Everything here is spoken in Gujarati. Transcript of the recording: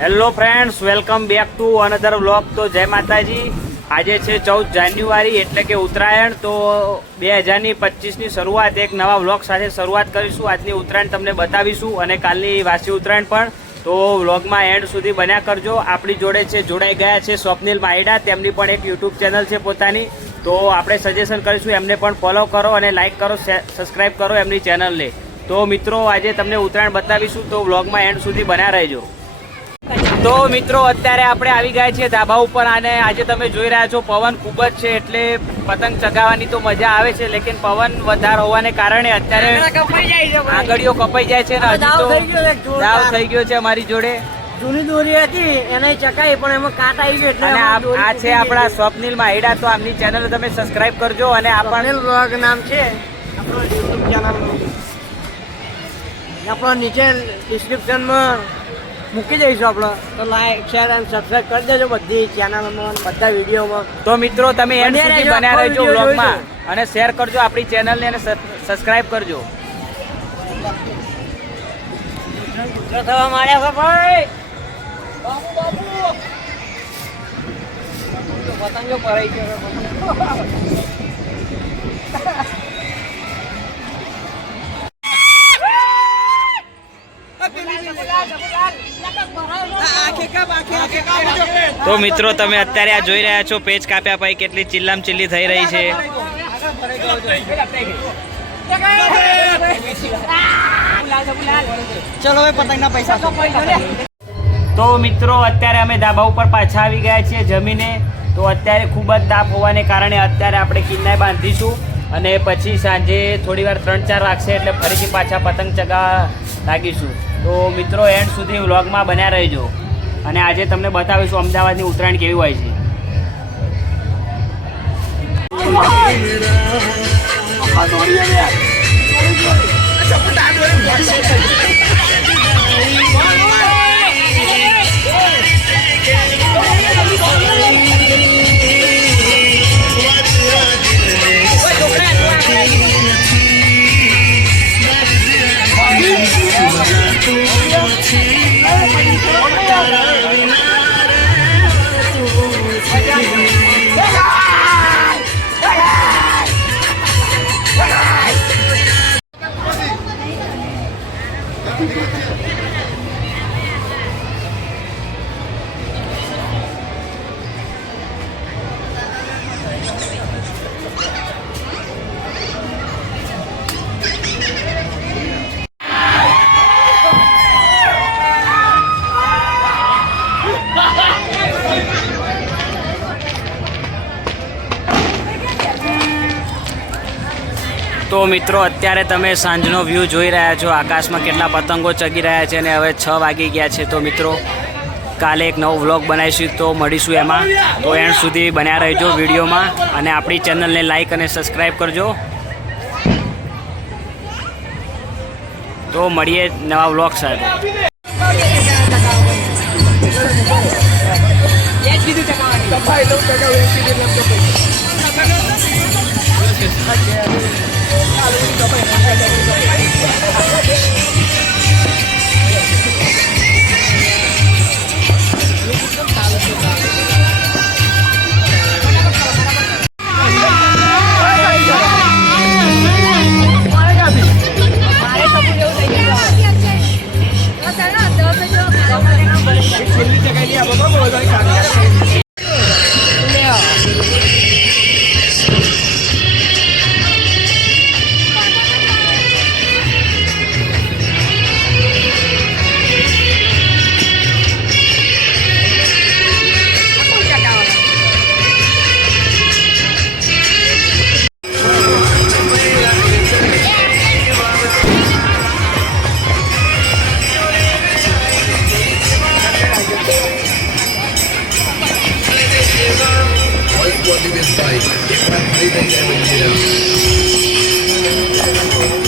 Hello friends, welcome back to another vlog. તો જય માતાજી. આજે છે 14 જાન્યુઆરી એટલે કે ઉત્તરાયણ. તો 2025ની શરૂઆત એક નવા વ્લોગ સાથે શરૂઆત કરીશું. આજની ઉત્તરાયણ તમને બતાવીશું અને કાલની વાસી ઉત્તરાયણ પણ. તો વ્લોગમાં એન્ડ સુધી બન્યા કરજો. આપણી જોડે છે જોડાઈ ગયા છે સ્વપ્નિલ માહિડા. તેમની પણ એક યુટ્યુબ ચેનલ છે પોતાની. તો આપણે સજેશન કરીશું એમને પણ ફોલો કરો અને લાઇક કરો, સબસ્ક્રાઈબ કરો એમની ચેનલને. તો મિત્રો આજે તમને ઉત્તરાયણ બતાવીશું, તો વ્લોગમાં એન્ડ સુધી બન્યા રહેજો. તો મિત્રો અત્યારે આપણે આવી ગયા છીએ ધાબા ઉપર અને આજે તમે જોઈ રહ્યા છો પવન ખૂબ જ છે, એટલે પતંગ ચગાવવાની તો મજા આવે છે, લેકિન પવન વધારે હોવાને કારણે અત્યારે આંગળીઓ કપાઈ જાય છે ને હજી તો દાવ થઈ ગયો છે અમારી જોડે. જૂની દોરી હતી એને ચકાઈ પણ એમાં કાટ આવી ગયો એટલે આ છે આપણા સ્વપ્નિલ માહિડા. તો આમની ચેનલ તમે સબસ્ક્રાઇબ કરજો અને આપણને વ્લોગ નામ છે આપણો યુટ્યુબ ચેનલનું. આપણો નીચે ડિસ્ક્રિપ્શનમાં મૂકી દઈશું આપણે. તો લાઈક, શેર અને સબસ્ક્રાઇબ કરી દેજો બધી ચેનલોમાં, બધા વિડીયોમાં. તો મિત્રો તમે એન્ડ સુધી બન્યા રહેજો વ્લોગમાં અને શેર કરજો આપણી ચેનલને અને સબસ્ક્રાઇબ કરજો. થવા માંડ્યા છે ભાઈ. પતંગો પરાઈ ગયો. તો મિત્રો તમે અત્યારે આ જોઈ રહ્યા છો પેચ કાપ્યા પછી કેટલી ચિલ્લામ ચિલ્લી થઈ રહી છે. ચલો હવે પતંગના પૈસા. તો મિત્રો અત્યારે અમે ધાબા ઉપર પાછા આવી ગયા છીએ જમીને. તો અત્યારે ખૂબ જ તાપ હોવાને કારણે અત્યારે આપણે કિન્નાય બાંધીશું અને પછી સાંજે થોડી વાર 3-4 વાગશે એટલે ફરીથી પાછા પતંગ ચગાવવા લાગીશું. તો મિત્રો એન્ડ સુધી વ્લોગમાં બન્યા રહેજો અને આજે તમને બતાવીશું અમદાવાદની ઉત્તરાયણ કેવી હોય છે. તો મિત્રો અત્યારે તમે સાંજનો વ્યૂ જોઈ રહ્યા છો. આકાશમાં કેટલા પતંગો ચગી રહ્યા છે અને હવે 6 વાગી ગયા છે. તો મિત્રો કાલે એક નવો વ્લોગ બનાવીશું, તો મળીશું એમાં. તો એન્ડ સુધી બન્યા રહેજો વિડીયોમાં અને આપણી ચેનલને લાઈક અને સબસ્ક્રાઈબ કરજો. તો મળીએ નવા વ્લોગ સાથે. This bike, if I play the devil, you know.